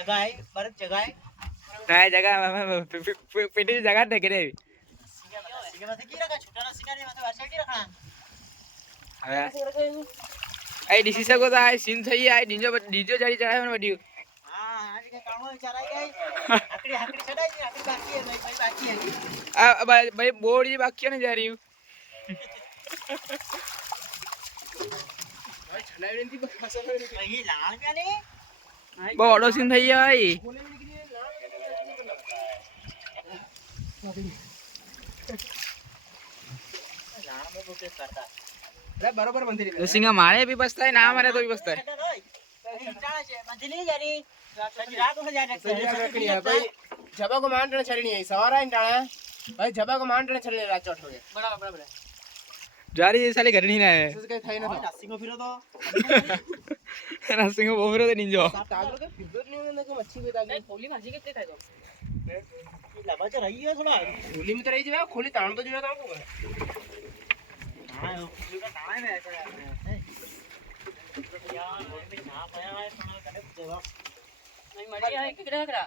जगह है बर्फ जगह है ના જગા પેટી જગા જ કરે सिंगा में की रखा छोटा ना सिंगा नहीं मतलब वर्षा की रखना હવે આ ડીસી સકો તો આ સીન થઈ આ ડીજો જાડી ચડાવે ને બડી हां आज के काम में चराई गई आकड़ी आकड़ी चढ़ाई है आकड़ी बाकी है भाई बाकी है આ ભાઈ બોડી બાકી ને જા રહ્યું ભાઈ છલાવી નથી બસ ये लाल क्या नहीं બહુ ઓડો સીન થઈ ગયા ભાઈ लाल में तो टेस्ट करता અરે બરોબર બંધી રે સિંગા મારે બી બસતા ના મારે તો બી બસતા इंटाना છે બંધલી જારી रात हो जा भाई जबा को मांडने छड़नी है सवारा इंटाना भाई जबा को मांडने छड़ने रात चोट हो गए बराबर बराबर જારી સાલી ઘરની ના હે इससे कहीं थाई ना था नसिंगो फिरो तो નરસિંહ બોફરો તો નીજો तागलो के फिर नहीं होने को मच्छी भी तागलो खोली भाजी कितने खाए तो लंबा चल रही है थोड़ा खोली में तो रही जो खोली ताण तो जो था को हां खोली का ताण है ऐसा है यार रोड में ना पाया है थोड़ा कने देवा नहीं मरी है किकड़ा करा